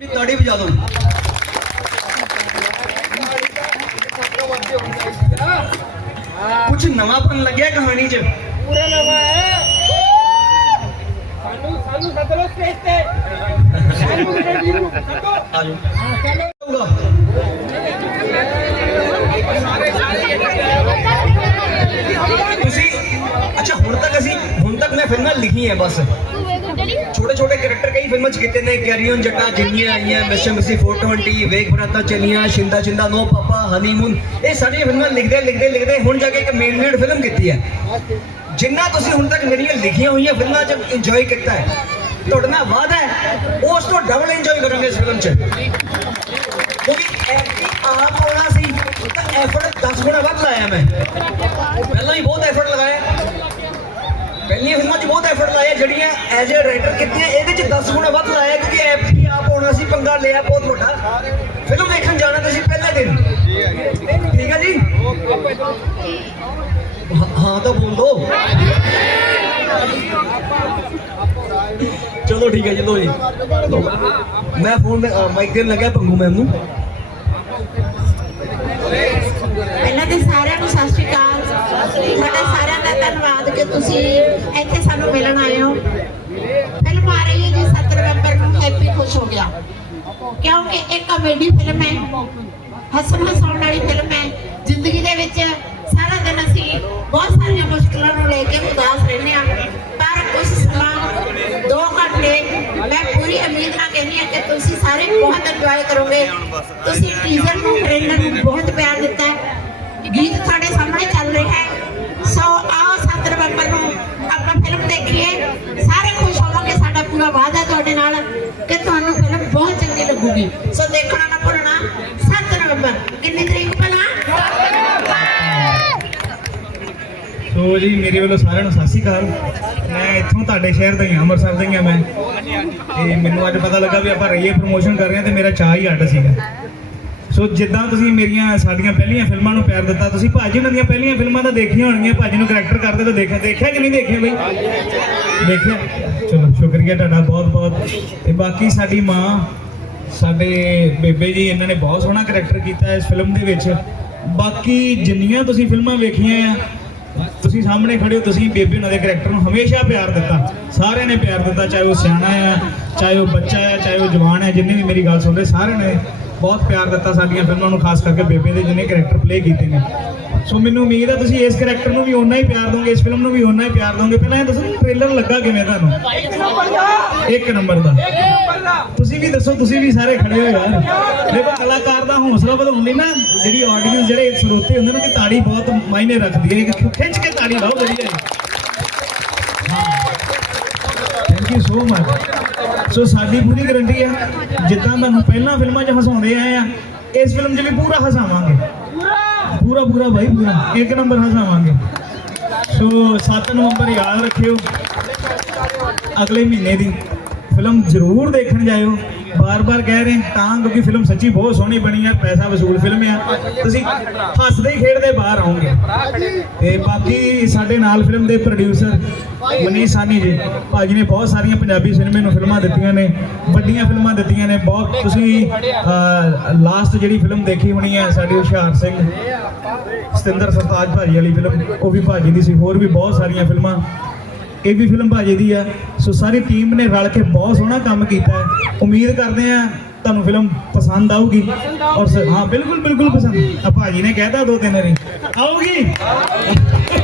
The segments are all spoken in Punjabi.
ਆਪਣੀ ਤਾੜੀ ਵਜਾ ਦਿਓ ਕੁਝ ਨਵਾਂਪਨ ਲੱਗਿਆ ਕਹਾਣੀ 'ਚ ਪੂਰਾ ਨਵਾਂ ਹੈ ਸਾਨੂੰ ਸਾਨੂੰ ਸੱਦ ਲੋ ਸਟੇਜ ਤੇ ਸਾਨੂੰ ਛੋਟੇ ਛੋਟੇ ਕੈਰੈਕਟਰ ਕਈ ਫਿਲਮਾਂ ਚ ਕੀਤੇ ਨੇ, ਕੈਰੀਓਨ ਜੱਟਾ ਜਿੰਨੀਆਂ ਆਈਆਂ ਮਿਸਟਰ ਮਿਸੀ 420 ਵੇਗ ਬਰਾਤਾ ਚਲੀਆਂ, Shinda Shinda, no papa honeymoon ਇਹ ਸਾਰੀਆਂ ਫਿਲਮਾਂ ਲਿਖਦੇ ਲਿਖਦੇ ਲਿਖਦੇ, ਹੁਣ ਜਾ ਕੇ ਇੱਕ ਮੇਨ ਲੀਡ ਫਿਲਮ ਕੀਤੀ ਹੈ। ਜਿੰਨਾ ਤੁਸੀਂ ਹੁਣ ਤੱਕ ਮੇਰੀਆਂ ਲਿਖੀਆਂ ਹੋਈਆਂ ਫਿਲਮਾਂ ਚ ਇੰਜੋਏ ਕੀਤਾ ਹੈ, ਤੁਹਾਡੇ ਨਾਲ ਵਾਅਦਾ ਹੈ, ਉਸ ਤੋਂ ਡਬਲ ਇੰਜੋਏ ਕਰਾਂਗੇ ਇਸ ਫਿਲਮ ਚ। ਕਿਉਂਕਿ ਐਕਟਿੰਗ ਆਪ ਹੋਣਾ ਸੀ, ਤਾਂ ਐਫਰਟ 10 ਗੁਣਾ ਵੱਧ ਲਾਇਆ ਮੈਂ। ਪਹਿਲਾਂ ਹੀ ਬਹੁਤ ਐਫਰਟ ਲਗਾਇਆ। ਪਹਿਲੀਆਂ ਫਿਲਮਾਂ 'ਚ ਬਹੁਤ ਐਫਰਟ ਲਾਇਆ ਜਿਹੜੀਆਂ ਐਜ਼ ਅ ਰਾਈਟਰ ਕੀਤੀਆਂ। ਇਹਦੇ 'ਚ 10 ਗੁਣਾ ਵੱਧ ਲਾਇਆ ਕਿਉਂਕਿ ਐਪ ਹੀ ਆਪ ਹੋਣਾ ਸੀ, ਪੰਗਾ ਲਿਆ ਬਹੁਤ ਵੱਡਾ। ਫਿਲਮ ਦੇਖਣ ਜਾਣਾ ਤੁਸੀਂ ਪਹਿਲੇ ਦਿਨ। ਠੀਕ ਹੈ ਜੀ? ਹਾਂ- ਤਾਂ ਬੋਲ ਦੋ। ਚਲੋ ਠੀਕ ਹੈ ਜੀ ਲੋ ਜੀ। ਮੈਂ ਫੋਨ ਮਾਈਕ ਦੇਣ ਲੱਗਾ ਪੰਗੂ ਮੈਮ ਨੂੰ। ਪਹਿਲਾਂ ਸਾਰਿਆਂ ਨੂੰ ਸਤਿ ਸ਼੍ਰੀ ਅਕਾਲ। ਤੁਹਾਡਾ ਸਾਰਿਆਂ ਦਾ ਧੰਨਵਾਦ ਕਿ ਤੁਸੀਂ ਇੱਥੇ ਸਾਨੂੰ ਮਿਲਣ ਆਏ ਹੋ। ਫਿਲਮ ਆ ਰਹੀ ਹੈ ਜੀ 7 ਨਵੰਬਰ ਨੂੰ ਹੈਪੀ ਖੁਸ਼ ਹੋ ਗਿਆ। ਕਿਉਂਕਿ ਇਹ ਕਾਮੇਡੀ ਫਿਲਮ ਹੈ। ਹੱਸਣ ਹਸਾਉਣ ਵਾਲੀ ਫਿਲਮ ਹੈ। ਜ਼ਿੰਦਗੀ ਦੇ ਵਿੱਚ ਸਾਰਾ ਦਿਨ ਅਸੀਂ ਬਹੁਤ ਸਾਰੀਆਂ ਮੁਸ਼ਕਲਾਂ ਨੂੰ ਲੈ ਕੇ ਉਦਾਸ ਰਹਿੰਦੇ ਹਾਂ। ਪਰ ਕੁਝ ਸਮਾਂ 2 ਘੰਟੇ, ਮੈਂ ਪੂਰੀ ਉਮੀਦ ਨਾਲ ਕਹਿੰਦੀ ਹਾਂ ਕਿ ਤੁਸੀਂ ਸਾਰੇ ਬਹੁਤ ਇੰਜੋਏ ਕਰੋਗੇ। ਤੁਸੀਂ ਟੀਜ਼ਰ ਨੂੰ ਟ੍ਰੇਲਰ ਨੂੰ ਬਹੁਤ ਪਿਆਰ ਦਿੱਤਾ ਹੈ ਸਾਹਮਣੇ ਚੱਲ ਰਿਹਾ ਹੈ। ਸੋ ਆਓ 7 ਨਵੰਬਰ ਨੂੰ ਆਪਾਂ ਫਿਲਮ ਦੇਖੀਏ। ਸਾਰੇ ਖੁਸ਼ ਹੋਵਾਂਗੇ, ਸਾਡਾ ਪੂਰਾ ਵਾਅਦਾ ਤੁਹਾਡੇ ਨਾਲ ਕਿ ਤੁਹਾਨੂੰ ਫਿਲਮ ਬਹੁਤ ਚੰਗੀ ਲੱਗੂਗੀ। ਸੋ ਦੇਖਣਾ ਨਾ ਭੁੱਲਣਾ। 7 ਨਵੰਬਰ ਕਿੰਨੀ ਤਰੀਕ ਭਲਾ? ਸੋ ਜੀ, ਮੇਰੇ ਵੱਲੋਂ ਸਾਰਿਆਂ ਨੂੰ ਸਤਿ ਸ਼੍ਰੀ ਅਕਾਲ। ਮੈਂ ਇੱਥੋਂ ਤੁਹਾਡੇ ਸ਼ਹਿਰ ਦਾ ਹੀ ਅੰਮ੍ਰਿਤਸਰ ਦਾ ਹੀ ਹਾਂ ਮੈਂ। ਤੇ ਮੈਨੂੰ ਅੱਜ ਪਤਾ ਲੱਗਾ ਵੀ ਆਪਾਂ ਰਹੀਏ ਪ੍ਰੋਮੋਸ਼ਨ ਕਰ ਰਹੇ ਹਾਂ ਤੇ ਮੇਰਾ ਚਾਹ ਹੀ ਅੱਡ ਸੀਗਾ। ਸੋ ਜਿੱਦਾਂ ਤੁਸੀਂ ਮੇਰੀਆਂ ਸਾਡੀਆਂ ਪਹਿਲੀਆਂ ਫਿਲਮਾਂ ਨੂੰ ਪਿਆਰ ਦਿੱਤਾ, ਤੁਸੀਂ ਭਾਜੀ ਉਹਨਾਂ ਦੀਆਂ ਪਹਿਲੀਆਂ ਫਿਲਮਾਂ ਤਾਂ ਦੇਖੀਆਂ ਹੋਣਗੀਆਂ ਭਾਜੀ ਨੂੰ ਕਰੈਕਟਰ ਕਰਦੇ ਤਾਂ ਦੇਖਿਆ ਦੇਖਿਆ ਕਿ ਨਹੀਂ ਦੇਖਿਆ ਬਈ? ਦੇਖਿਆ। ਚਲੋ, ਸ਼ੁਕਰੀਆ ਤੁਹਾਡਾ ਬਹੁਤ ਬਹੁਤ। ਤੇ ਬਾਕੀ ਸਾਡੀ ਮਾਂ, ਸਾਡੇ ਬੇਬੇ ਜੀ, ਇਹਨਾਂ ਨੇ ਬਹੁਤ ਸੋਹਣਾ ਕਰੈਕਟਰ ਕੀਤਾ ਇਸ ਫਿਲਮ ਦੇ ਵਿੱਚ। ਬਾਕੀ ਜਿੰਨੀਆਂ ਤੁਸੀਂ ਫਿਲਮਾਂ ਵੇਖੀਆਂ ਆ, ਤੁਸੀਂ ਸਾਹਮਣੇ ਖੜੇ ਹੋ, ਤੁਸੀਂ ਬੇਬੇ ਉਹਨਾਂ ਦੇ ਕਰੈਕਟਰ ਨੂੰ ਹਮੇਸ਼ਾ ਪਿਆਰ ਦਿੱਤਾ। ਸਾਰਿਆਂ ਨੇ ਪਿਆਰ ਦਿੱਤਾ, ਚਾਹੇ ਉਹ ਸਿਆਣਾ ਆ, ਚਾਹੇ ਉਹ ਬੱਚਾ ਆ, ਚਾਹੇ ਉਹ ਜਵਾਨ ਹੈ ਜਿੰਨੇ ਵੀ ਮੇਰੀ ਗੱਲ ਸੁਣ ਰਹੇ, ਸਾਰਿਆਂ ਨੇ ਬਹੁਤ ਪਿਆਰ ਦਿੱਤਾ ਸਾਡੀਆਂ ਫਿਲਮਾਂ ਨੂੰ, ਖਾਸ ਕਰਕੇ ਬੇਬੇ ਦੇ ਜਿਹਨੇ ਕਰੈਕਟਰ ਪਲੇ ਕੀਤੇ ਨੇ। ਸੋ ਮੈਨੂੰ ਉਮੀਦ ਹੈ ਤੁਸੀਂ ਇਸ ਕਰੈਕਟਰ ਨੂੰ ਵੀ ਓਨਾ ਹੀ ਪਿਆਰ ਦੋਗੇ, ਇਸ ਫਿਲਮ ਨੂੰ ਵੀ ਓਨਾ ਹੀ ਪਿਆਰ ਦੋਗੇ। ਪਹਿਲਾਂ ਇਹ ਦੱਸੋ ਟ੍ਰੇਲਰ ਲੱਗਾ ਕਿਵੇਂ ਤੁਹਾਨੂੰ? ਇੱਕ ਨੰਬਰ ਦਾ। ਤੁਸੀਂ ਵੀ ਦੱਸੋ, ਤੁਸੀਂ ਵੀ ਸਾਰੇ ਖੜੇ ਹੋ ਯਾਰ। ਦੇਖੋ, ਕਲਾਕਾਰ ਦਾ ਹੌਸਲਾ ਵਧਾਉਣ ਲਈ ਨਾ ਜਿਹੜੀ ਆਡੀਅנס ਜਿਹੜੇ ਸਰੋਤੇ ਹੁੰਦੇ ਨੇ ਕਿ ਤਾੜੀ ਬਹੁਤ ਮਾਇਨੇ ਰੱਖਦੀ ਹੈ। ਇੱਕ ਖਿੱਚ ਕੇ ਤਾੜੀ ਲਾਓ, ਵਧੀਆ thank you so much so ਸਾਡੀ ਪੂਰੀ ਗਰੰਟੀ ਆ, ਜਿੱਦਾਂ ਤੁਹਾਨੂੰ ਪਹਿਲਾਂ ਫਿਲਮਾਂ 'ਚ ਹਸਾਉਂਦੇ ਆਏ ਆ, ਇਸ ਫਿਲਮ 'ਚ ਵੀ ਪੂਰਾ ਹਸਾਵਾਂਗੇ। ਪੂਰਾ ਪੂਰਾ ਭਾਈ ਪੂਰਾ। ਇੱਕ ਨੰਬਰ ਹਸਾਵਾਂਗੇ। ਸੋ 7 ਨਵੰਬਰ ਯਾਦ ਰੱਖਿਓ। ਅਗਲੇ ਮਹੀਨੇ ਦੀ ਫਿਲਮ ਜ਼ਰੂਰ ਦੇਖਣ ਜਾਇਓ। ਬਾਰ-ਬਾਰ ਕਹਿ ਰਹੇ ਤਾਂ ਕਿਉਂਕਿ ਫਿਲਮ ਸੱਚੀ ਬਹੁਤ ਸੋਹਣੀ ਬਣੀ ਹੈ ਪੈਸਾ ਵਸੂਲ ਫਿਲਮ ਹੈ ਤੁਸੀਂ ਹੱਸਦੇ ਹੀ ਖੇਡਦੇ ਬਾਹਰ ਆਉਂਗੇ ਤੇ ਬਾਕੀ ਸਾਡੇ ਨਾਲ ਫਿਲਮ ਦੇ ਪ੍ਰੋਡਿਊਸਰ ਮਨੀਸ਼ ਸਾਨੀ ਜੀ, ਭਾਜੀ ਨੇ ਬਹੁਤ ਸਾਰੀਆਂ ਪੰਜਾਬੀ ਸਿਨੇਮੇ ਨੂੰ ਫਿਲਮਾਂ ਦਿੱਤੀਆਂ ਨੇ, ਵੱਡੀਆਂ ਫਿਲਮਾਂ ਦਿੱਤੀਆਂ ਨੇ, ਬਹੁਤ ਤੁਸੀਂ ਲਾਸਟ ਜਿਹੜੀ ਫਿਲਮ ਦੇਖੀ ਹੋਣੀ ਹੈ ਸਾਡੀ ਹੁਸ਼ਿਆਰ ਸਿੰਘ, ਸਤਿੰਦਰ ਸਰਤਾਜ ਭਾਜੀ ਵਾਲੀ ਫਿਲਮ, ਉਹ ਵੀ ਭਾਜੀ ਦੀ ਸੀ, ਹੋਰ ਵੀ ਬਹੁਤ ਸਾਰੀਆਂ ਫਿਲਮਾਂ ਇਹ ਵੀ ਫਿਲਮ ਭਾਜੀ ਦੀ ਆ। ਸੋ ਸਾਰੀ ਟੀਮ ਨੇ ਰਲ ਕੇ ਬਹੁਤ ਸੋਹਣਾ ਕੰਮ ਕੀਤਾ ਹੈ। ਉਮੀਦ ਕਰਦੇ ਆ ਤੁਹਾਨੂੰ ਫਿਲਮ ਪਸੰਦ ਆਊਗੀ। ਔਰ ਹਾਂ, ਬਿਲਕੁਲ ਬਿਲਕੁਲ ਪਸੰਦ। ਆ ਭਾਜੀ ਨੇ ਕਹਿਤਾ ਦੋ ਤਿੰਨ ਵਾਰੀ। ਆਊਗੀ?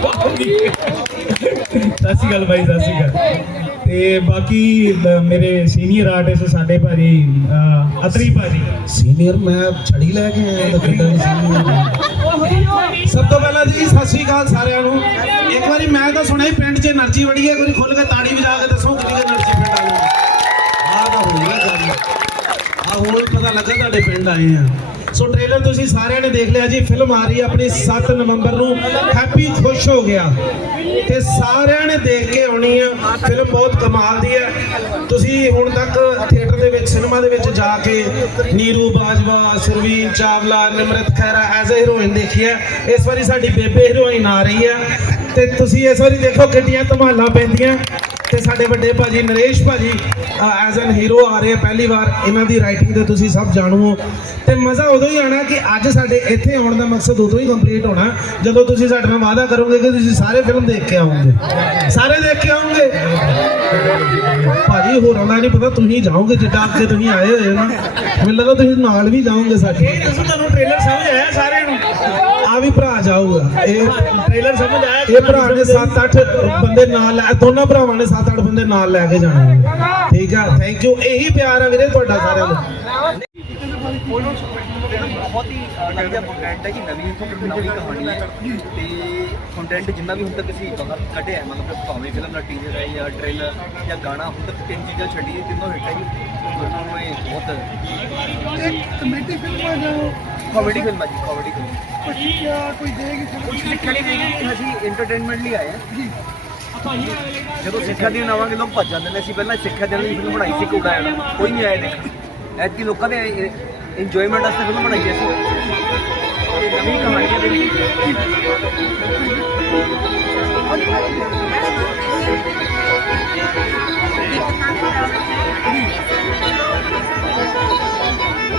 ਆਊਗੀ। ਸਤਿ ਸ਼੍ਰੀ ਅਕਾਲ ਭਾਈ ਸਤਿ ਸ਼੍ਰੀ ਅਕਾਲ। ਤੇ ਬਾਕੀ ਮੇਰੇ ਸੀਨੀਅਰ ਆਰਟਿਸਟ ਸਾਡੇ ਭਾਜੀ ਅਤਰੀ ਭਾਜੀ। ਸੀਨੀਅਰ ਮੈਂ ਛੜੀ ਲੈ ਕੇ ਆਇਆ ਤਾਂ ਕਿੱਦਾਂ ਸੀਨੀਅਰ ਸਭ ਤੋਂ ਪਹਿਲਾਂ ਜੀ ਸਤਿ ਸ਼੍ਰੀ ਅਕਾਲ ਸਾਰਿਆਂ ਨੂੰ। ਇੱਕ ਵਾਰੀ ਮੈਂ ਤਾਂ ਸੁਣਿਆ ਹੀ ਪਿੰਡ 'ਚ એનર્ਜੀ ਵੜੀ ਹੈ ਕੋਈ ਖੁੱਲ ਕੇ ਤਾੜੀ ਵਜਾ ਕੇ ਦੱਸੋ ਕਿੰਨੀ એનર્ਜੀ ਪਿੰਡ ਆ ਆਹ ਤਾਂ ਹੋਈ ਨਾ ਗੱਲ। ਆ ਹੁਣ ਪਤਾ ਲੱਗਾ ਤੁਹਾਡੇ ਪਿੰਡ ਆਏ ਆ। ਸੋ ਟ੍ਰੇਲਰ ਤੁਸੀਂ ਸਾਰਿਆਂ ਨੇ ਦੇਖ ਲਿਆ ਜੀ ਫਿਲਮ ਆ ਰਹੀ ਹੈ ਆਪਣੀ 7 ਨਵੰਬਰ ਨੂੰ। ਹੈਪੀ ਖੁਸ਼ ਹੋ ਗਿਆ। ਤੇ ਸਾਰਿਆਂ ਨੇ ਦੇਖ ਕੇ ਆਉਣੀ ਆ ਫਿਲਮ ਬਹੁਤ ਕਮਾਲ ਦੀ ਹੈ। ਤੁਸੀਂ ਹੁਣ ਤੱਕ ਥੀਏਟਰ ਦੇ ਵਿੱਚ ਸਿਨੇਮਾ ਦੇ ਵਿੱਚ ਜਾ ਕੇ Neeru Bajwa, Surveen Chawla, Nimrat Khaira as a heroine ਦੇਖੀ ਹੈ। ਇਸ ਵਾਰੀ ਸਾਡੀ ਬੇਬੇ ਹੀਰੋਇਨ ਆ ਰਹੀ ਹੈ। ਤੇ ਤੁਸੀਂ ਇਸ ਵਾਰੀ ਦੇਖੋ ਕਿੰਨੀਆਂ ਧਮਾਲਾਂ ਪੈਂਦੀਆਂ। ਤੇ ਸਾਡੇ ਵੱਡੇ ਭਾਜੀ ਨਰੇਸ਼ ਭਾਜੀ ਐਜ਼ ਐਨ ਹੀਰੋ ਆ ਰਹੇ ਪਹਿਲੀ ਵਾਰ। ਇਹਨਾਂ ਦੀ ਰਾਈਟਿੰਗ ਤੇ ਤੁਸੀਂ ਸਭ ਜਾਣੂ। ਹੋ ਤੇ ਮਜ਼ਾ ਉਦੋਂ ਹੀ ਆਣਾ ਕਿ ਅੱਜ ਸਾਡੇ ਇੱਥੇ ਆਉਣ ਦਾ ਮਕਸਦ ਉਦੋਂ ਹੀ ਕੰਪਲੀਟ ਹੋਣਾ। ਜਦੋਂ ਤੁਸੀਂ ਸਾਡੇ ਨਾਲ ਵਾਅਦਾ ਕਰੋਗੇ ਕਿ ਤੁਸੀਂ ਸਾਰੇ ਫਿਲਮ ਦੇਖ ਕੇ ਆਓਗੇ। ਸਾਰੇ ਦੇਖ ਕੇ ਆਓਗੇ? ਭਾਜੀ, ਹੋਰਾਂ ਦਾ ਨਹੀਂ ਪਤਾ, ਤੁਸੀਂ ਜਾਓਗੇ ਜਿੱਦਾਂ ਅੱਗੇ ਤੁਸੀਂ ਆਏ ਹੋਏ ਹੋ ਨਾ। ਮੈਨੂੰ ਲੱਗਦਾ ਤੁਸੀਂ ਨਾਲ ਵੀ ਜਾਓਗੇ ਸਾਡੇ। ਇਹ ਦੱਸੋ, ਤੁਹਾਨੂੰ ਟ੍ਰੇਲਰ ਸਮਝ ਆਇਆ ਸਾਰਿਆਂ ਆ ਵੀ ਭਰਾ ਜਾਊਗਾ। ਇਹ ਟ੍ਰੇਲਰ ਸਮਝ ਆਇਆ ਇਹ ਭਰਾ ਨੇ 7-8 ਬੰਦੇ ਨਾਲ ਲੈ ਦੋਨਾਂ ਭਰਾਵਾਂ ਨੇ 7-8 ਬੰਦੇ ਨਾਲ ਲੈ ਕੇ ਜਾਣੇ। ਨੇ। ਠੀਕ ਆ? ਥੈਂਕ ਯੂ ਇਹੀ ਪਿਆਰ ਆ ਵੀਰੇ ਤੁਹਾਡਾ ਸਾਰਿਆਂ ਦਾ। ਬਹੁਤ ਹੀ ਵਧੀਆ ਕੰਟੈਂਟ ਹੈ ਜੀ ਨਵੀਂ ਨਵੀਂ ਕਹਾਣੀ ਹੈ ਤੇ ਕੰਟੈਂਟ ਜਿੰਨਾ ਵੀ ਹੁਣ ਤੱਕ ਅਸੀਂ ਬਾਹਰ ਕੱਢਿਆ ਹੈ, ਮਤਲਬ ਭਾਵੇਂ ਫਿਲਮ ਦਾ ਟੀਜ਼ਰ ਹੈ ਜਾਂ ਟ੍ਰੇਲਰ ਜਾਂ ਗਾਣਾ ਹੁਣ ਤੱਕ ਤਿੰਨ ਚੀਜ਼ਾਂ ਛੱਡੀ ਤਿੰਨੋਂ ਹਿੱਟ ਹੈ ਜੀ ਦੋਨੋਂ ਨੂੰ ਬਹੁਤ ਕਮੇਟੀ ਫਿਲਮਾਂ ਜੋ ਕਾਮੇਡੀ ਫਿਲਮ ਹੈ ਜੀ ਕਾਮੇਡੀ ਫਿਲਮ ਕੁਝ ਕੋਈ ਦੇਗੀ ਕੁਝ ਸਿੱਖਿਆ ਨਹੀਂ ਦੇਗੀ ਕਿ ਅਸੀਂ ਐਂਟਰਟੇਨਮੈਂਟ ਲਈ ਆਏ ਹਾਂ। ਜੀ। ਜਦੋਂ ਸਿੱਖਿਆ ਦੇਣ ਆਵਾਂਗੇ ਲੋਕ ਭੱਜ ਜਾਂਦੇ ਨੇ। ਅਸੀਂ ਪਹਿਲਾਂ ਸਿੱਖਿਆ ਦੇਣ ਲਈ ਫਿਲਮ ਬਣਾਈ ਸੀ ਕੋਡਾ ਆਣਾ ਕੋਈ ਨਹੀਂ ਆਇਆ ਦੇਖਣ। ਐਤਕੀ ਲੋਕਾਂ ਨੇ ਇੰਜੋਇਮੈਂਟ ਵਾਸਤੇ ਫਿਲਮ ਬਣਾਈ ਹੈ ਨਵੀਂ ਕਹਾਣੀ ਹੈ ਜਿਹੜੀ